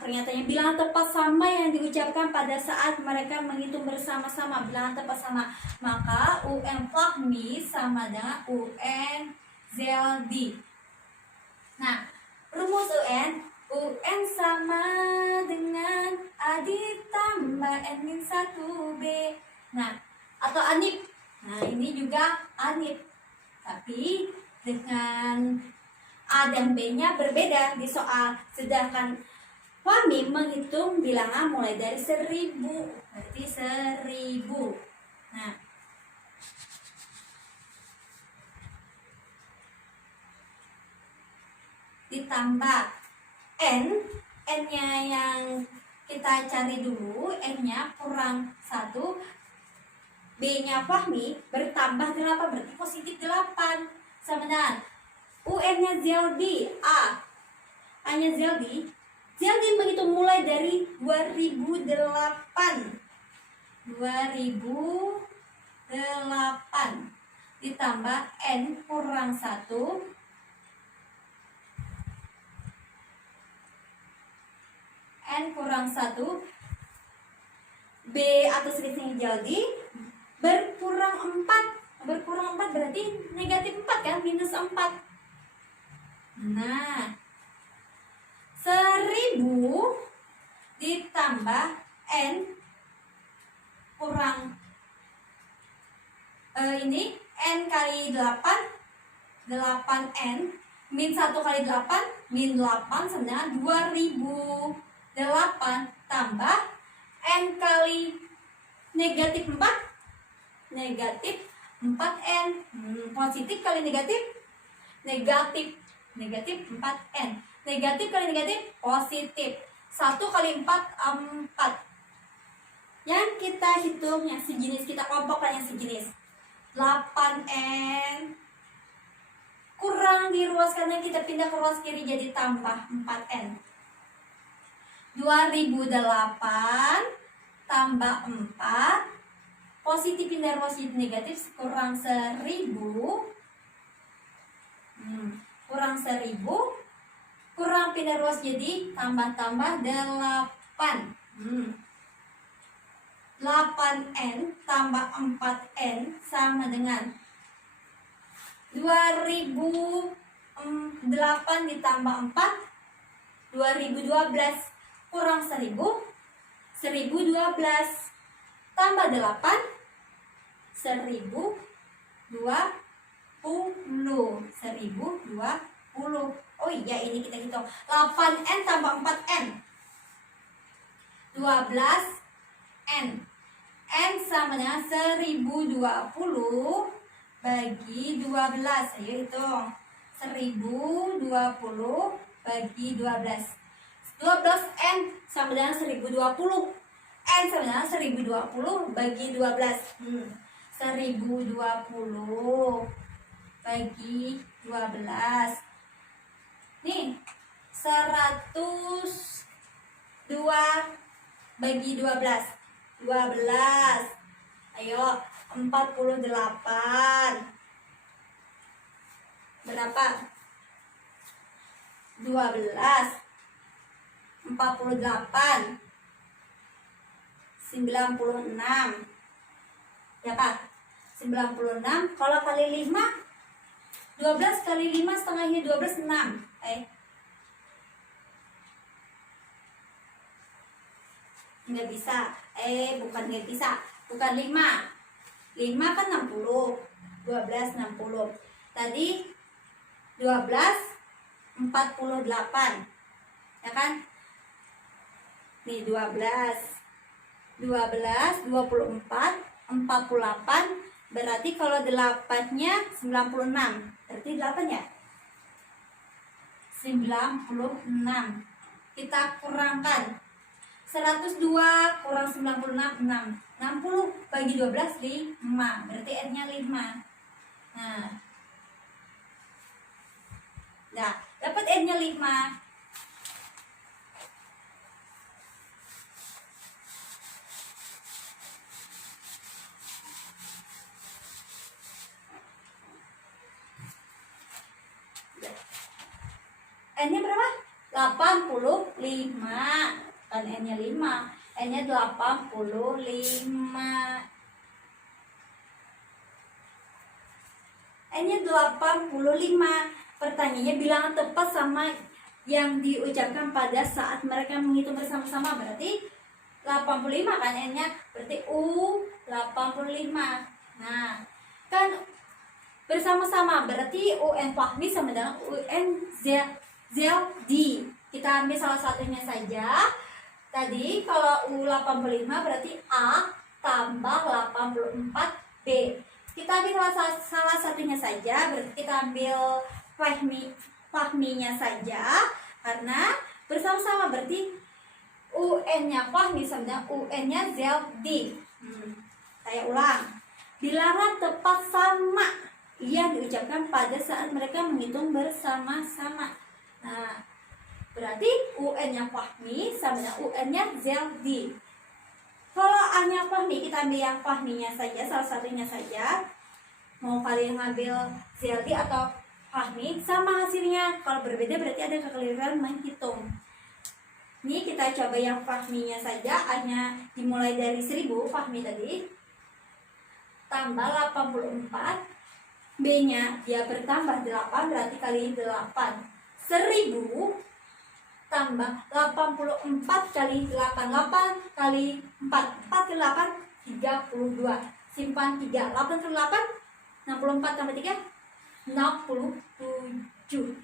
pernyataannya bilangan tepat sama yang diucapkan pada saat mereka menghitung bersama-sama, bilangan tepat sama, maka UN Fahmi sama dengan UN Zeldi. Nah, rumus UN sama dengan A ditambah N min 1B. Nah, atau ANIP. Nah, ini juga ANIP. Tapi dengan A dan B-nya berbeda di soal. Sedangkan Fahmi menghitung bilangan mulai dari 1000. Berarti 1000. Nah, ditambah N-nya yang kita cari dulu, N-nya kurang 1, B-nya Fahmi bertambah 8, berarti positif 8. Sama dengan UN-nya Zeldi, A-nya Zeldi menghitung mulai dari 2008. 2008 ditambah N kurang 1, N kurang 1, B atau selisihnya Zeldi berkurang 4. Berkurang 4 berarti negatif 4 kan, minus 4. Nah, 1000 ditambah N kurang ini N kali 8, 8N min 1 kali 8, min 8 sama dengan 2000. 8 tambah N kali negatif 4, negatif 4N. Positif kali negatif, negatif 4N. Negatif kali negatif, positif. 1 kali 4, 4. Yang kita hitung yang sejenis, kita kelompokkan yang sejenis. 8N kurang di ruas kanan, kita pindah ke ruas kiri jadi tambah 4N. 2008 tambah 4, positif pindah ruas jadi negatif, kurang 1000. Kurang 1000, kurang pindah ruas jadi tambah-tambah 8. 8N tambah 4N sama dengan 2008 ditambah 4, 2012, kurang 1000, 1012 tambah 8, 1020, 1020. Oh iya, ini kita hitung. 8N tambah 4N, 12N. N sama dengan 1020 bagi 12. Ayo hitung. 1020 bagi 12. 12N sama dengan 1020. N sama dengan 1020 bagi 12. 1020 bagi 12. Nih, 102 bagi 12. 12. Ayo, 48. Berapa? 12. 48. 96. Berapa? 96. Kalau kali 5, 12 kali 5 setengahnya 12, 6. Nggak bisa. Bukan nggak bisa. Bukan 5. 5 kan 60. 12 60. Tadi 12 48. Ya kan? Nih 12 24 48. Berarti kalau 8-nya 96. Berarti 8 ya? 96. Kita kurangkan. 102 kurang 96, 6. 60 bagi 12, 5. Berarti N-nya 5. Nah, dapat N-nya 5. N-nya berapa? 85. Kan N-nya 5. N-nya 85. N-nya 85. Pertanyaannya bilangan tepat sama yang diucapkan pada saat mereka menghitung bersama-sama. Berarti 85 kan N-nya. Berarti U 85. Nah, kan bersama-sama berarti UN Fahmi sama dengan UN ZD. Kita ambil salah satunya saja. Tadi kalau U85 berarti A tambah 84B. Kita ambil salah satunya saja, berarti kita ambil Fahminya saja. Karena bersama-sama berarti UN-nya Fahmi sama dengan UN-nya ZD. Saya ulang. Bilangan tepat sama yang diucapkan pada saat mereka menghitung bersama-sama. Nah, berarti UN-nya Fahmi sama dengan UN-nya ZD. Kalau A-nya Fahmi, kita ambil yang Fahminya saja, salah satunya saja. Mau kalian ngambil ZD atau Fahmi, sama hasilnya. Kalau berbeda berarti ada kekeliruan menghitung. Ini kita coba yang Fahminya saja. A-nya dimulai dari 1000, Fahmi tadi. Tambah 84. B-nya dia bertambah 8, berarti kali 8. 1000 tambah 84 kali 8. 8 kali 4. 4 kali 8, 32. Simpan 3. 8 kali 8, 64 tambah 3, 67.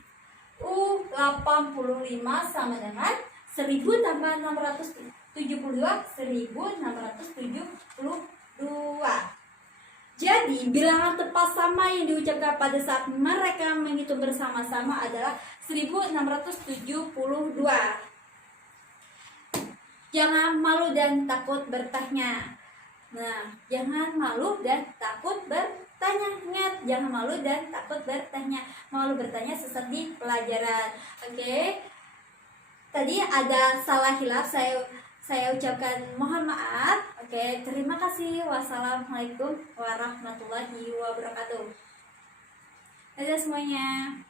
U85 sama dengan 1000 tambah 672, 1672. Jadi, bilangan tepat sama yang diucapkan pada saat mereka menghitung bersama-sama adalah 1672. Jangan malu dan takut bertanya. Nah, jangan malu dan takut bertanya. Ingat, jangan malu dan takut bertanya. Malu bertanya sesat di pelajaran. Oke. Tadi ada salah hilaf, saya ucapkan mohon maaf. Oke, terima kasih. Wassalamualaikum warahmatullahi wabarakatuh. Dadah semuanya.